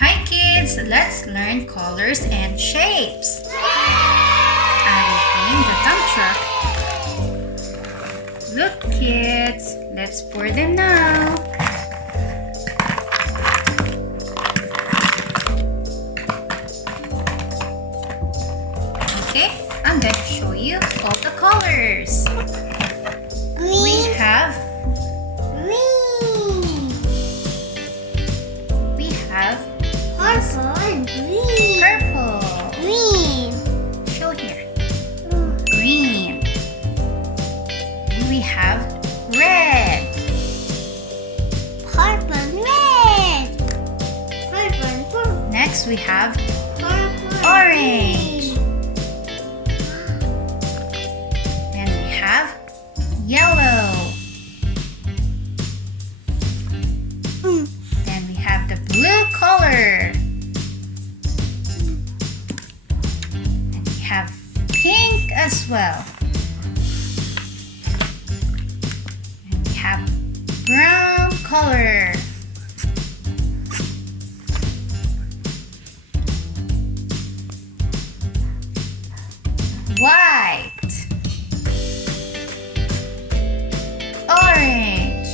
Hi kids, let's learn colors and shapes. I'm painting the dump truck. Look kids, let's pour them now. Okay, I'm going to show you all the colors. Green. We have Purple and green. purple. Green. Show here. Green. We have red. Purple and red. Purple and purple. Next we have Purple and orange. And we have yellow. green. Then we have the blue color. And we have pink as well. And we have brown color. White. Orange.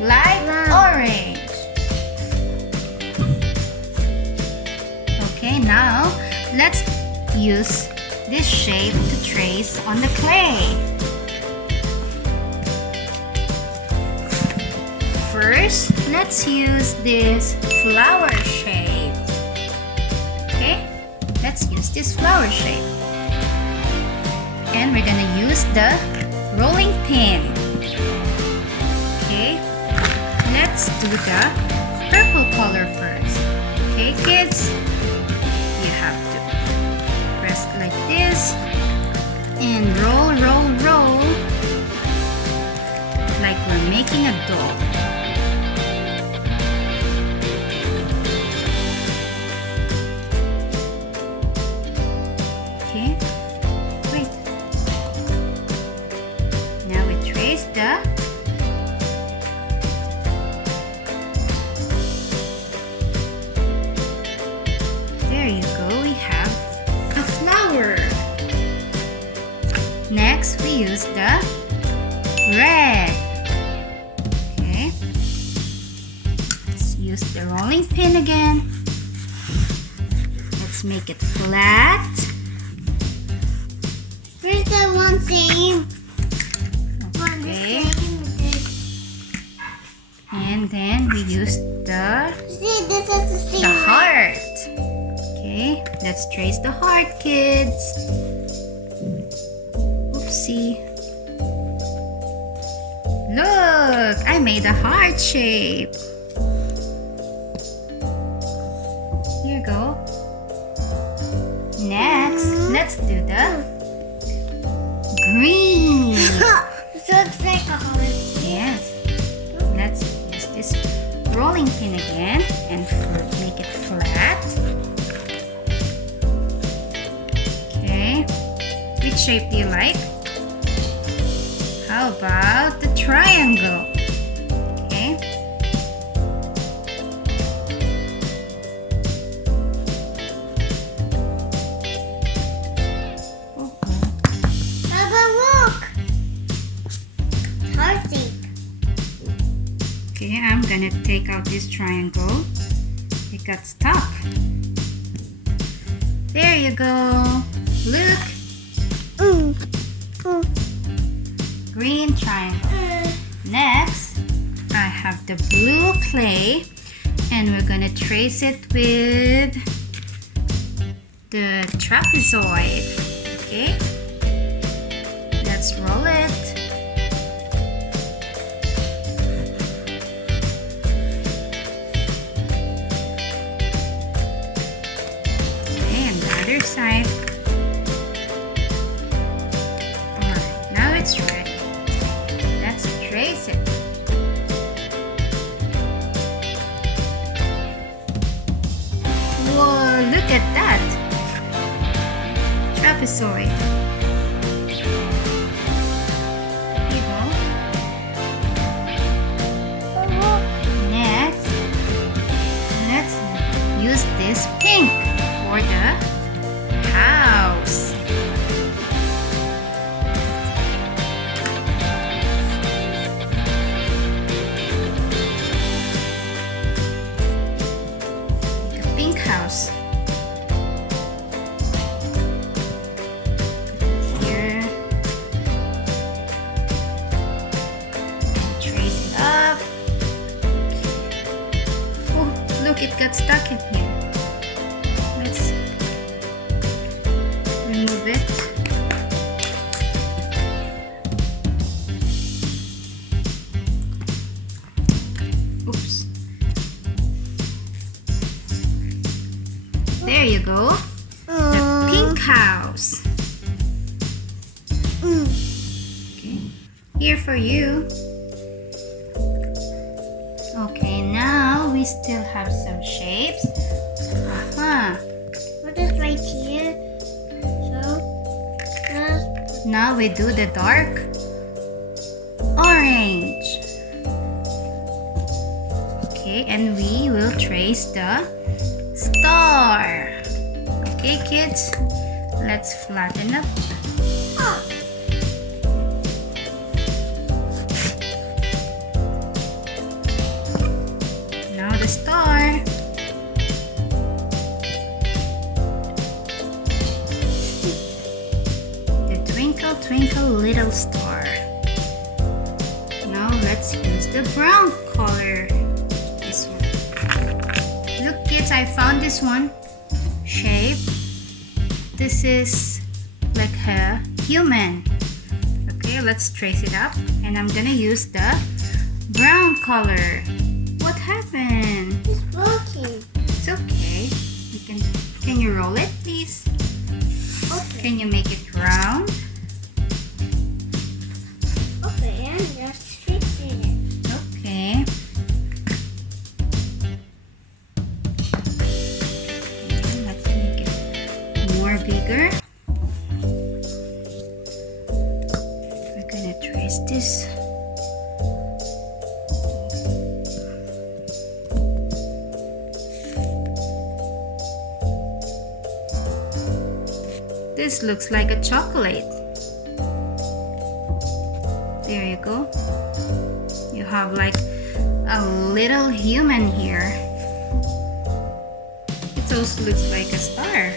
Light orange. Okay, now let's use this shape to trace on the clay. First, let's use this flower shape. Okay, let's use this flower shape. And we're gonna use the rolling pin. Okay, let's do the purple color first. Okay, kids, you have to press like this and roll, roll, roll like we're making a doll. Okay, wait. Now we trace the there you go, we have a flower. Next, we use the red. Okay. Let's use the rolling pin again. Let's make it flat. Where's the one same? Okay. And then we use the See, this is the same. heart. Okay, let's trace the heart, kids. Oopsie. Look, I made a heart shape. Here you go. Next, let's do the green. So it's like a heart. Yes. Let's use this rolling pin again and make it flat. Okay. Which shape do you like? How about the triangle? Okay. Baba, look. Heart shape. Okay, I'm gonna take out this triangle. It got stuck. There you go. Look, green triangle. Next, I have the blue clay and we're gonna trace it with the trapezoid. Okay, let's roll it. Okay, and the other side. Alright, now it's ready. Let's trace it. Whoa, look at that! Trapezoid. Here you go. Next, let's use this pink for the house. Make a pink house. Here. Trace it up. Oh, look, it got stuck in here. Let's remove it. Oops. There you go. The pink house. Okay. Here for you. Okay, now we still have some shapes. What is right here? So, Now we do the dark orange. Okay, and we will trace the star. Okay, kids, let's flatten up. Now the star. The twinkle, twinkle, little star. Now let's use the brown color. This one. Look, kids, I found this one shape. This is like a human. Okay, let's trace it up. And I'm gonna use the brown color. What happened? it's broken. It's okay. Can you roll it, please? Okay. Can you make it round? Okay, I'm just fixing it. Okay. Let's make it more bigger. We're gonna trace this. This looks like a chocolate. There you go. You have like a little human here. It also looks like a star.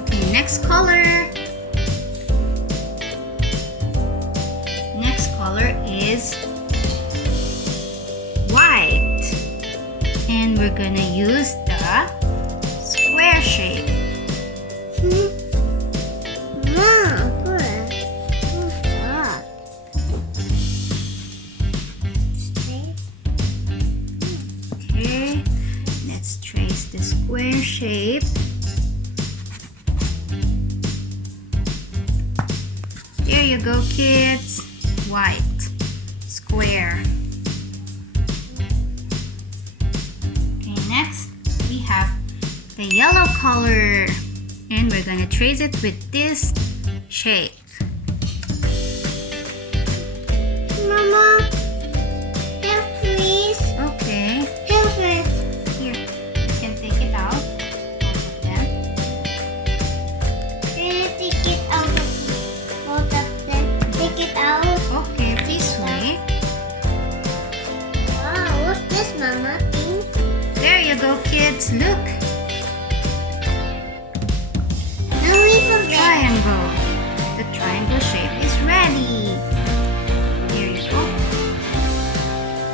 Okay, next color. Next color is white. And we're gonna use the square shape. Okay, let's trace the square shape. There you go, kids. White, square. Okay, next we have the yellow color. And we're gonna trace it with this shape. Mama, help please. Okay, Help it. here, you can take it out. Both of them. Can you take it out of both of them? Take it out. Okay, this way. Wow, what's this, Mama? Pink? There you go, kids. Look, No, we forget. triangle. The triangle shape is ready. Here you go.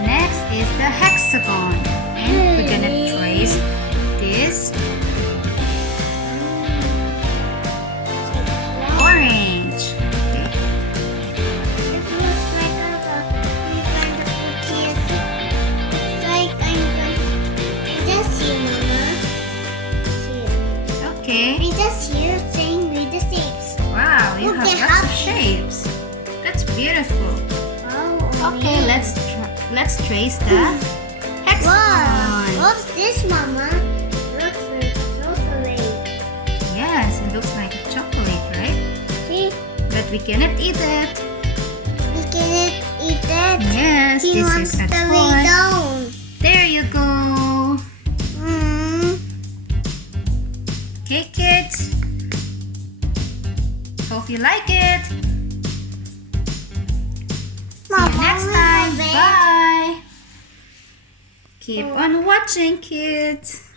Next is the hexagon. And we're gonna trace this orange. Okay. It looks like I'm kind of cookie. It's like I'm just you, Mama. Here. Okay. We just here saying with the shapes. Wow, you Look, have they lots of have shapes. That's beautiful. Wow. Okay, let's trace the hexagon. Wow. What's this, Mama? Looks like chocolate. Yes, it looks like a chocolate, right? See? But we cannot eat it. We cannot eat it. Yes, He this wants is a the toy. window. Okay, kids. Hope you like it. See you next time. Bye. Keep on watching, kids.